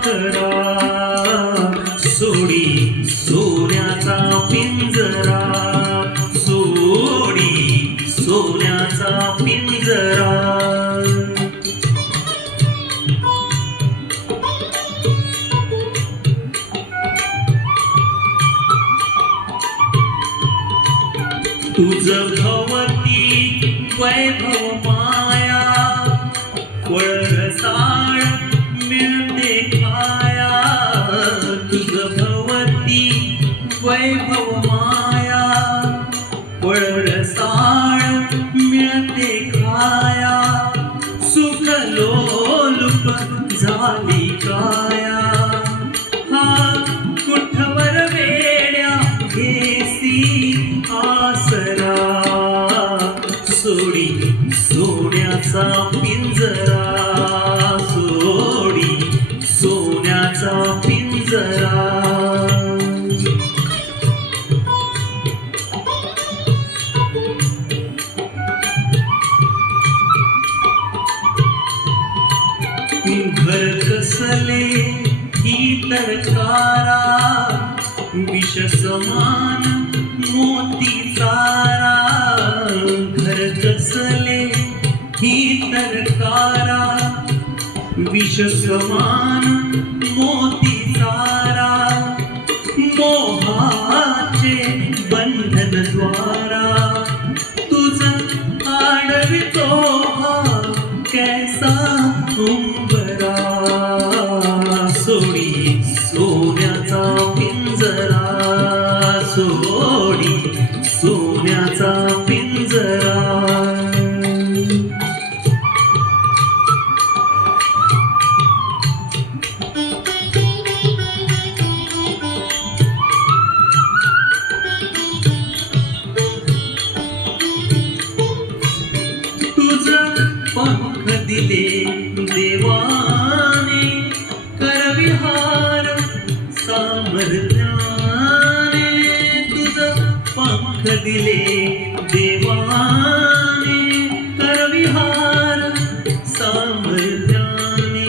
पाखरा सोडी सोन्याचा पिंजरा सोडी सोन्याचा पिंजरा तुझं भवती वैभव माया वळसाळ मिळते खाया तुझं भवती वैभव माया वळसाळ मिळते खाया सुख लोलुप झाली काया हा कुठवर वेड्या घेसी आसरा सोडी सोन्याचा पिंजरा सोडी सोन्याचा पिंजरा घर कसले ही तरकारा विष समान मोती चारा घर कसले ही तरकारा विष समान मोती चारा मोहाचे बंधन द्वारा तुझं आडवितो हा कैसा उंबरा सोडी सोन्याचा पिंजरा सोडी सोन्याचा पिंजरा पंख दिले देवाने करविहार सामर्थ्याने तुझं पंख दिले देवाने करविहार सामर्थ्याने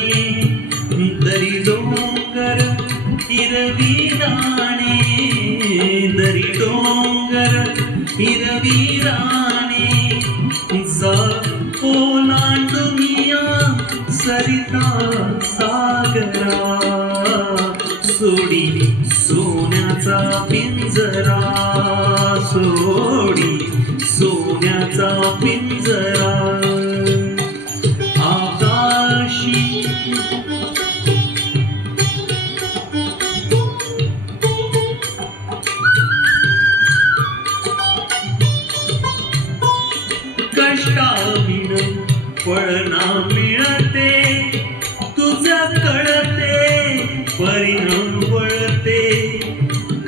दरी डोंगर हिरवी राणे दरी डोंगर हिरवी राणे जा ओलांडूया सरिता सागरा सोडी सोन्याचा पिंजरा सोडी सोन्याचा पिंजरा आकाशी कष्टाविण फळना मिळते तुझं कळते परिणाम वळते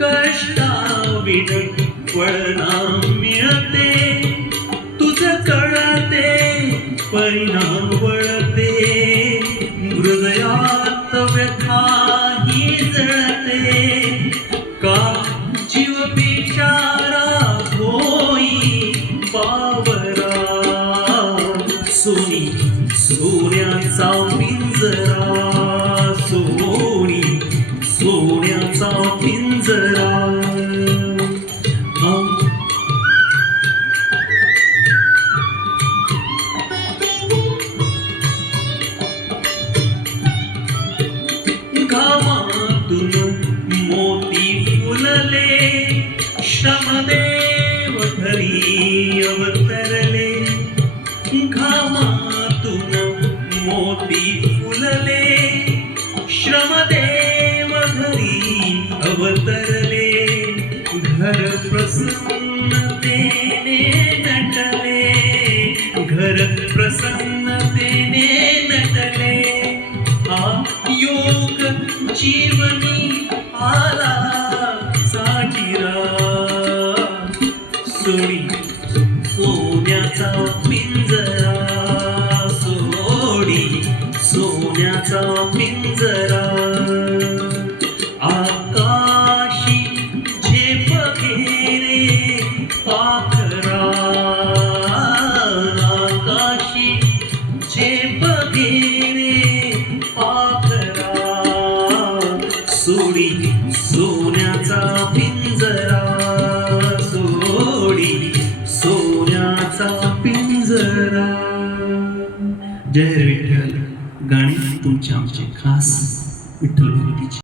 कष्टाविण फळना मिळते तुझं कळते परिणाम वळते हृदयात व्यथा ही जळते का जीव बिचारा होई पावरा सोनी सोन्याचा पिंजरा सोनी सोन्याचा पिंजरा घामातून मोती फुलले श्रमदेव घरी अवतरले घामातून मोती फुलले श्रमदेव घरी अवतरले घर प्रसन्नतेने नटले घर प्रसन्नतेने नटले हा योग जीवनी आला साजिरा सोडी सोन्याचा पिंजरा सोडी सोन्याचा पिंजरा आकाशी झेप घेरे पाखरा आकाशी झेप घेरे पाखरा सोडी सोन्याचा पिंजरा, सोडी सोन्याचा पिंजरा. जय हरी विठ्ठल. गाणी तुमचे आमचे खास विठ्ठल भक्तीची.